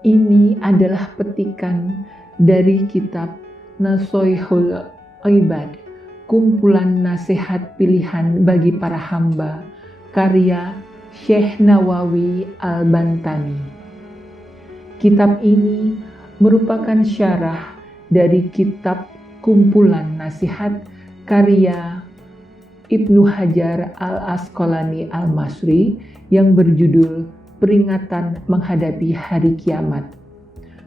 Ini adalah petikan dari kitab Nasoihul Ibad, kumpulan nasihat pilihan bagi para hamba, karya Syekh Nawawi Al-Bantani. Kitab ini merupakan syarah dari kitab kumpulan nasihat karya Ibnu Hajar Al-Asqalani Al-Masri yang berjudul Peringatan Menghadapi Hari Kiamat.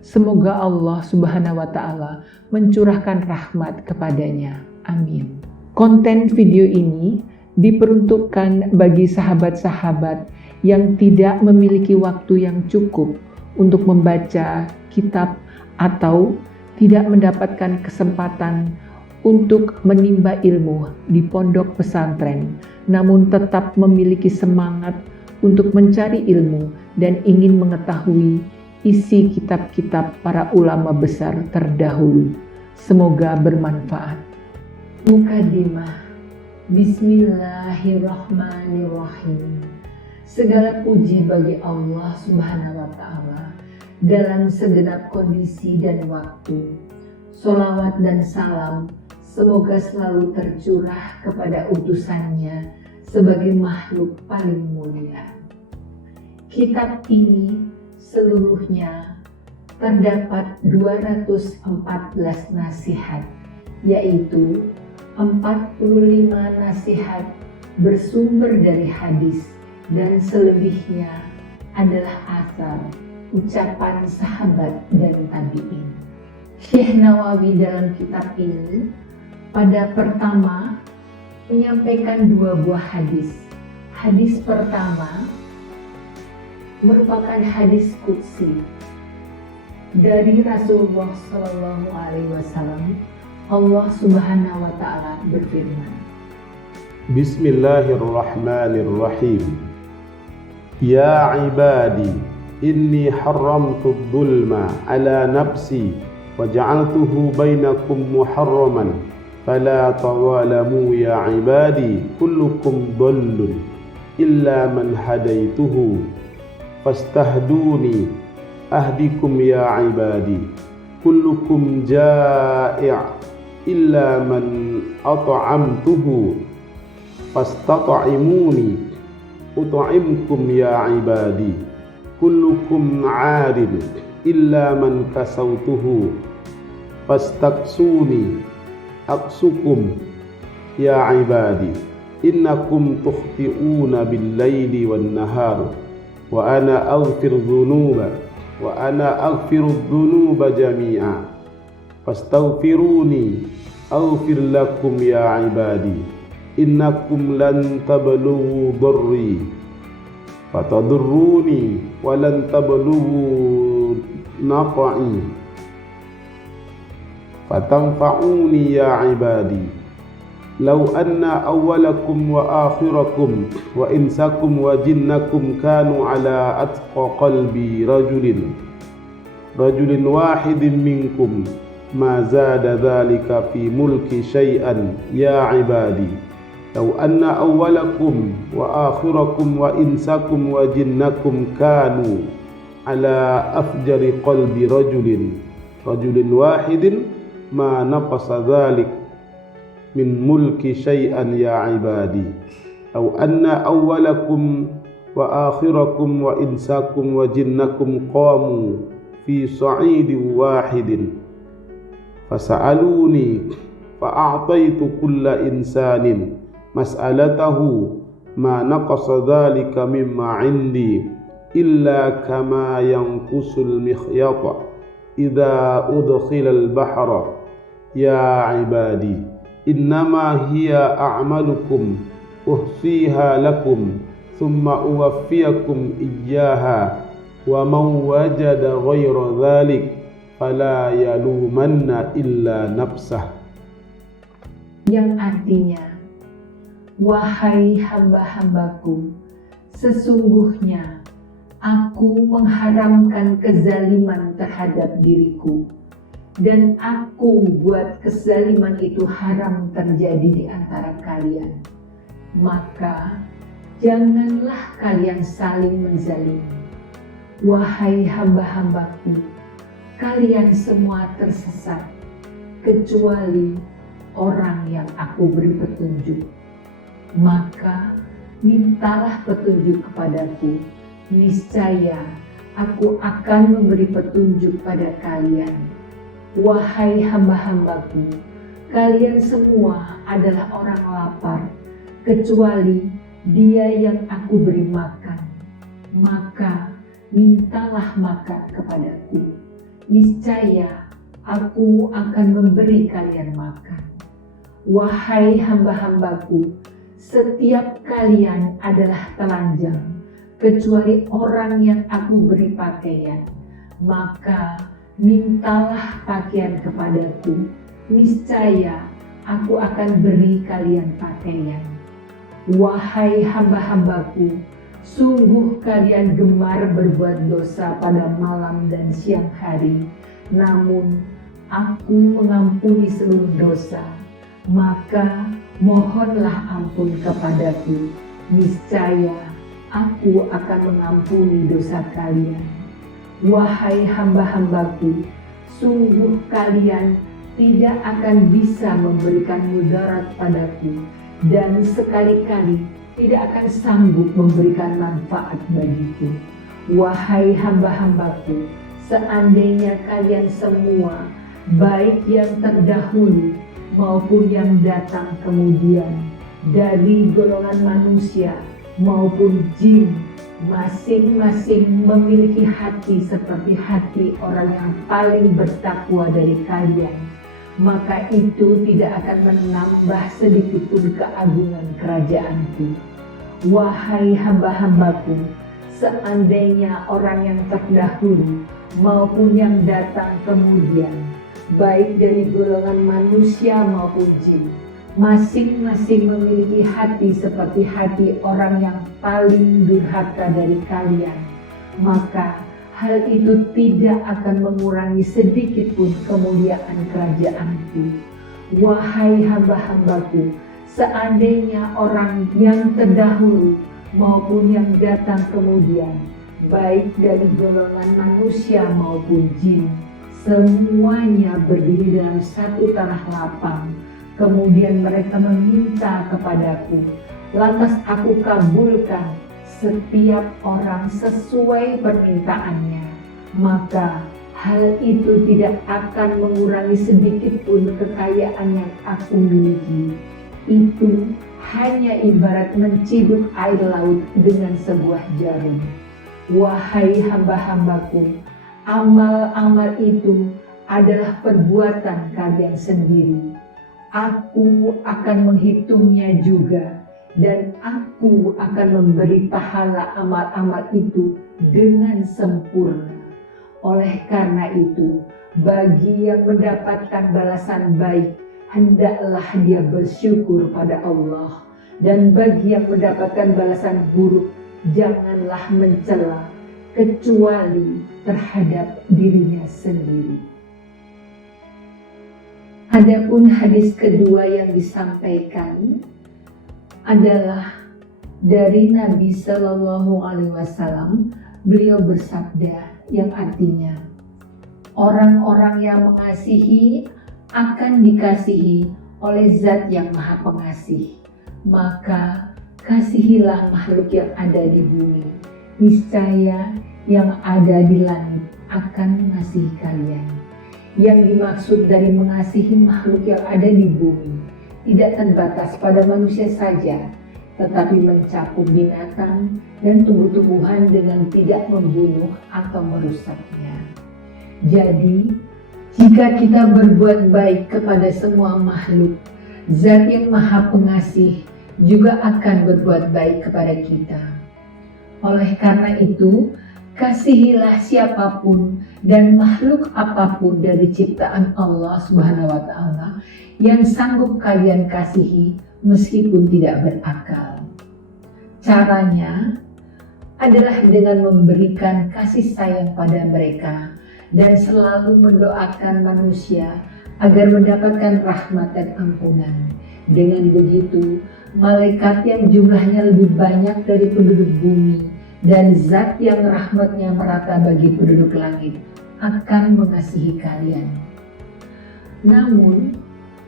Semoga Allah Subhanahu wa Ta'ala mencurahkan rahmat kepadanya. Amin. Konten video ini diperuntukkan bagi sahabat-sahabat yang tidak memiliki waktu yang cukup untuk membaca kitab atau tidak mendapatkan kesempatan untuk menimba ilmu di pondok pesantren, namun tetap memiliki semangat untuk mencari ilmu dan ingin mengetahui isi kitab-kitab para ulama besar terdahulu. Semoga bermanfaat. Mukadimah. Bismillahirrahmanirrahim. Segala puji bagi Allah Subhanahu wa Ta'ala dalam segenap kondisi dan waktu. Sholawat dan salam semoga selalu tercurah kepada utusannya sebagai makhluk paling mulia. Kitab ini seluruhnya terdapat 214 nasihat, yaitu 45 nasihat bersumber dari hadis dan selebihnya adalah asar, ucapan sahabat dan tabi'in. Syekh Nawawi dalam kitab ini pada pertama menyampaikan 2 buah hadis. Hadis pertama merupakan hadis qudsi dari Rasulullah Shallallahu Alaihi Wasallam. Allah Subhanahu Wa Taala berfirman, Bismillahirrahmanirrahim. Ya ibadi, inni haramtu dzulma ala nafsi wa ja'altuhu bainakum muharraman fala tawalamu ya ibadi kullukum dhallun illa man hadaituhu fastahduni ahdikum ya ibadi kullukum ja'i' illa man at'amtuhu fastat'imuni ut'imkum ya ibadi kullukum 'adin illa man kasautuhu fastaksuni aksukum ya ibadi innakum tukhti'una bil-laili wan-nahar wa ana aghfiru dhunuba jami'a fastaghfiruni aghfir lakum ya ibadi innakum lan tablughu dharri fatadurruni wa lan tablughu naf'i fatanfa'uni ya ibadi Law anna awwalakum wa akhirakum wa insakum wa jinnakum kanu ala atqa qalbi rajulin wahidin minkum ma zada dhalika fi mulki shay'an ya ibadi Law anna awwalakum wa akhirakum wa insakum wa jinnakum kanu ala afjari qalbi rajulin wahidin ma naqasa dhalik min mulki syai'an ya ibadi aw anna awwalakum wa akhirakum wa insakum wa jinnakum qamu fi sa'idin wahidin fasa'aluni fa'a'taitu kulla insanin mas'alatahu ma naqasa dhalika mimma 'indi illa kama yanqusul mikhyata idza udkhila al-bahra ya ibadi innama hiya a'malukum uhsiha lakum thumma uwaffiyakum iyyaha wa man wajada ghayra dhalik fala yalumanna illa nafsah. Yang artinya, wahai hamba-hambaku, sesungguhnya aku mengharamkan kezaliman terhadap diriku, dan aku buat kezaliman itu haram terjadi di antara kalian. Maka janganlah kalian saling menzalimi. Wahai hamba-hambaku, kalian semua tersesat, kecuali orang yang aku beri petunjuk. Maka mintalah petunjuk kepadaku, niscaya aku akan memberi petunjuk pada kalian. Wahai hamba-hambaku, kalian semua adalah orang lapar, kecuali dia yang aku beri makan. Maka mintalah makan kepadaku, niscaya aku akan memberi kalian makan. Wahai hamba-hambaku, setiap kalian adalah telanjang, kecuali orang yang aku beri pakaian. Maka mintalah pakaian kepadaku, niscaya aku akan beri kalian pakaian. Wahai hamba-hambaku, sungguh kalian gemar berbuat dosa pada malam dan siang hari, namun aku mengampuni seluruh dosa. Maka mohonlah ampun kepadaku, niscaya aku akan mengampuni dosa kalian. Wahai hamba-hambaku, sungguh kalian tidak akan bisa memberikan mudarat padaku, dan sekali-kali tidak akan sanggup memberikan manfaat bagiku. Wahai hamba-hambaku, seandainya kalian semua, baik yang terdahulu maupun yang datang kemudian, dari golongan manusia maupun jin, masing-masing memiliki hati seperti hati orang yang paling bertakwa dari kalian, maka itu tidak akan menambah sedikit pun keagungan kerajaanku. Wahai hamba-hambaku, seandainya orang yang terdahulu maupun yang datang kemudian, baik dari golongan manusia maupun jin, masing-masing memiliki hati seperti hati orang yang paling durhaka dari kalian, maka hal itu tidak akan mengurangi sedikit pun kemuliaan kerajaanku. Wahai hamba-hambaku, seandainya orang yang terdahulu maupun yang datang kemudian, baik dari golongan manusia maupun jin, semuanya berdiri dalam satu tanah lapang, kemudian mereka meminta kepadaku, lantas aku kabulkan setiap orang sesuai permintaannya, maka hal itu tidak akan mengurangi sedikit pun kekayaan yang aku miliki. Itu hanya ibarat menciduk air laut dengan sebuah jarum. Wahai hamba-hambaku, amal-amal itu adalah perbuatan kalian sendiri. Aku akan menghitungnya juga, dan aku akan memberi pahala amal-amal itu dengan sempurna. Oleh karena itu, bagi yang mendapatkan balasan baik, hendaklah dia bersyukur pada Allah, dan bagi yang mendapatkan balasan buruk, janganlah mencela kecuali terhadap dirinya sendiri. Adapun hadis kedua yang disampaikan adalah dari Nabi Shallallahu Alaihi Wasallam. Beliau bersabda yang artinya, orang-orang yang mengasihi akan dikasihi oleh Zat yang Maha Pengasih. Maka kasihilah makhluk yang ada di bumi, niscaya yang ada di langit akan mengasihi kalian. Yang dimaksud dari mengasihi makhluk yang ada di bumi tidak terbatas pada manusia saja, tetapi mencakup binatang dan tumbuh-tumbuhan dengan tidak membunuh atau merusaknya. Jadi, jika kita berbuat baik kepada semua makhluk, Zat yang Maha Pengasih juga akan berbuat baik kepada kita. Oleh karena itu, kasihilah siapapun dan makhluk apapun dari ciptaan Allah Subhanahu wa Ta'ala yang sanggup kalian kasihi meskipun tidak berakal. Caranya adalah dengan memberikan kasih sayang pada mereka dan selalu mendoakan manusia agar mendapatkan rahmat dan ampunan. Dengan begitu, malaikat yang jumlahnya lebih banyak dari penduduk bumi dan zat yang rahmatnya merata bagi penduduk langit akan mengasihi kalian. Namun,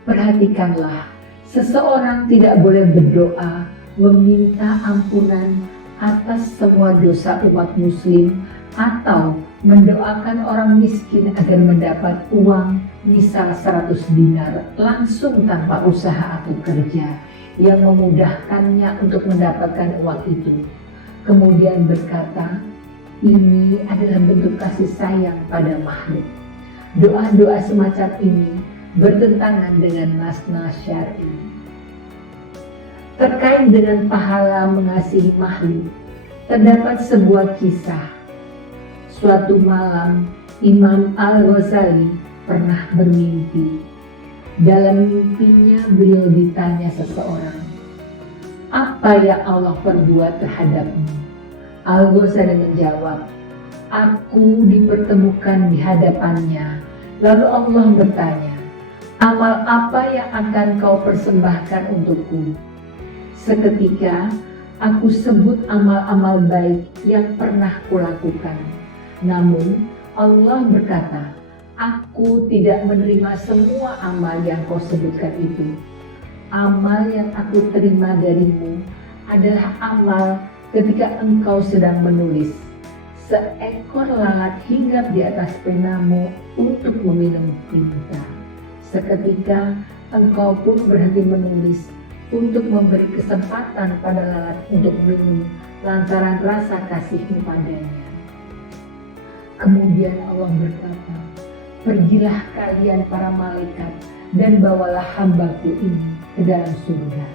perhatikanlah, seseorang tidak boleh berdoa meminta ampunan atas semua dosa umat muslim atau mendoakan orang miskin agar mendapat uang misal 100 dinar langsung tanpa usaha atau kerja yang memudahkannya untuk mendapatkan uang itu. Kemudian berkata, ini adalah bentuk kasih sayang pada makhluk. Doa-doa semacam ini bertentangan dengan nas-nas syar'i. Terkait dengan pahala mengasihi makhluk, terdapat sebuah kisah. Suatu malam, Imam Al-Ghazali pernah bermimpi. Dalam mimpinya beliau ditanya seseorang, "Apa yang Allah perbuat terhadapmu?" Al-Ghazali menjawab, "Aku dipertemukan di hadapannya. Lalu Allah bertanya, 'Amal apa yang akan kau persembahkan untukku?' Seketika aku sebut amal-amal baik yang pernah kulakukan. Namun Allah berkata, 'Aku tidak menerima semua amal yang kau sebutkan itu. Amal yang aku terima darimu adalah amal ketika engkau sedang menulis. Seekor lalat hinggap di atas penamu untuk meminum tinta. Seketika engkau pun berhenti menulis untuk memberi kesempatan pada lalat untuk minum lantaran rasa kasihmu padanya.' Kemudian Allah berkata, 'Pergilah kalian para malaikat dan bawalah hambaku ini ke dalam surga.'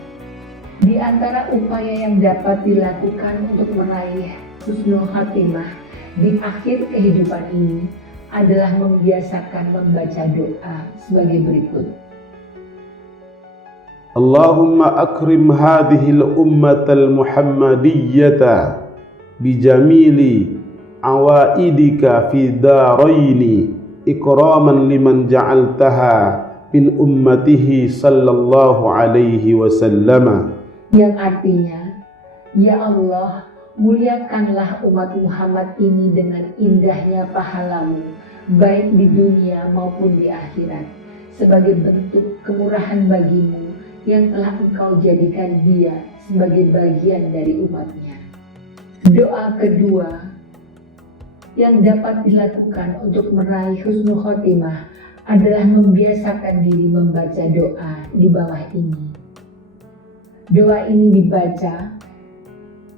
Di antara upaya yang dapat dilakukan untuk meraih husnul khatimah di akhir kehidupan ini adalah membiasakan membaca doa sebagai berikut. Allahumma akrim hadhil ummatal muhammadiyyata bijamili awaidika fi daraini ikraman liman ja'altaha min ummatihi sallallahu alaihi wasallam. Yang artinya, ya Allah, muliakanlah umat Muhammad ini dengan indahnya pahalamu, baik di dunia maupun di akhirat, sebagai bentuk kemurahan bagimu yang telah engkau jadikan dia sebagai bagian dari umatnya. Doa kedua yang dapat dilakukan untuk meraih husnul khotimah adalah membiasakan diri membaca doa di bawah ini. Doa ini dibaca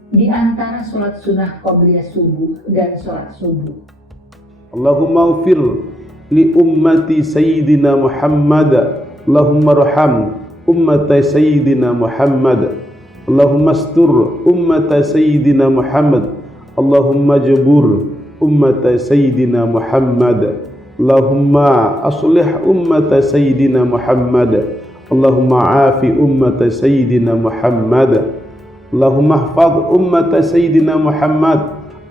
di antara sholat sunnah qabliyah subuh dan sholat subuh. Allahumma ighfir li ummati sayyidina Muhammad. Allahumma arham ummata sayyidina Muhammad. Allahumma astur ummata sayyidina Muhammad. Allahumma jabur ummata sayyidina Muhammad. Allahumma aslih ummata sayyidina Muhammad. Allahumma afi ummata sayyidina Muhammad. Allahumma hafadh ummata sayyidina Muhammad.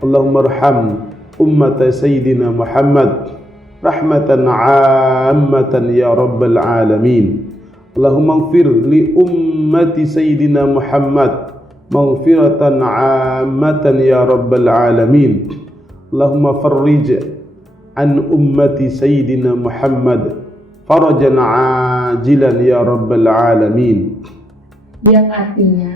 Allahumma arham ummata sayyidina Muhammad rahmatan 'ammatan ya rabbal alamin. Allahumma ighfir li ummati sayyidina Muhammad maghfiratan 'ammatan ya rabbal alamin. Allahumma farrij an ummati sayyidina Muhammad farajan 'ajilan ya rabbal alamin. Yang artinya,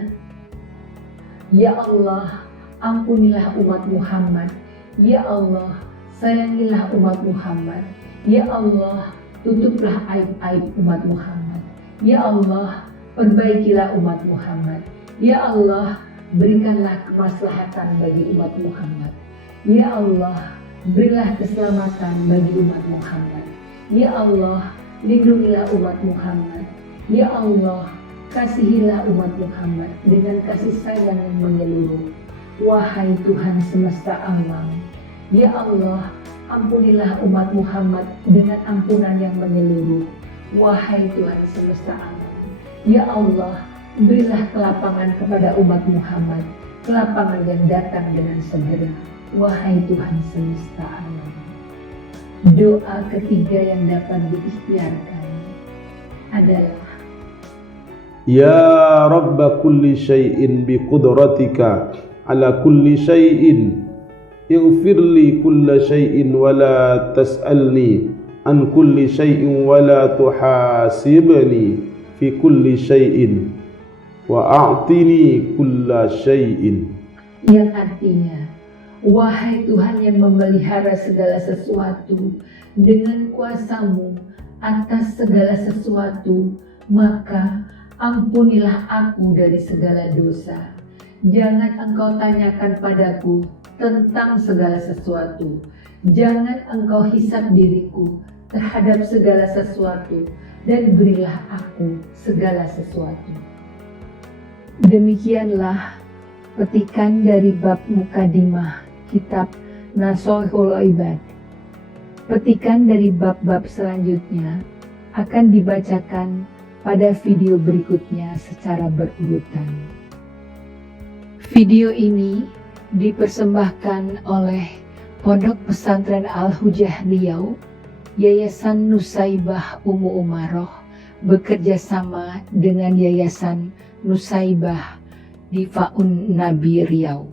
ya Allah, ampunilah umat Muhammad. Ya Allah, sayangilah umat Muhammad. Ya Allah, tutuplah aib-aib umat Muhammad. Ya Allah, perbaikilah umat Muhammad. Ya Allah, berikanlah kemaslahatan bagi umat Muhammad. Ya Allah, berilah keselamatan bagi umat Muhammad. Ya Allah, lindungilah umat Muhammad. Ya Allah, kasihilah umat Muhammad dengan kasih sayang yang menyeluruh. Wahai Tuhan semesta alam, ya Allah, ampunilah umat Muhammad dengan ampunan yang menyeluruh. Wahai Tuhan semesta alam, ya Allah, berilah kelapangan kepada umat Muhammad, kelapangan yang datang dengan segera. Wahai Tuhan semesta alam. Doa ketiga yang dapat diikhtiarkan adalah, Ya Rabb kulli syai'in bi qudratika ala kulli syai'in ighfir li kulla syai'in wa la tas'alni an kulli syai'in wa la tuhasibni fi kulli syai'in wa a'tini kulla syai'in. Yang artinya, wahai Tuhan yang memelihara segala sesuatu dengan kuasa-Mu atas segala sesuatu, maka ampunilah aku dari segala dosa. Jangan Engkau tanyakan padaku tentang segala sesuatu. Jangan Engkau hisab diriku terhadap segala sesuatu, dan berilah aku segala sesuatu. Demikianlah petikan dari bab Mukadimah kitab Nashihul Ibad. Petikan dari bab-bab selanjutnya akan dibacakan pada video berikutnya secara berurutan. Video ini dipersembahkan oleh Pondok Pesantren Al-Hujah Riau, Yayasan Nusaibah Ummu Umaroh bekerja sama dengan Yayasan Nusaibah Difaun Nabi Riau.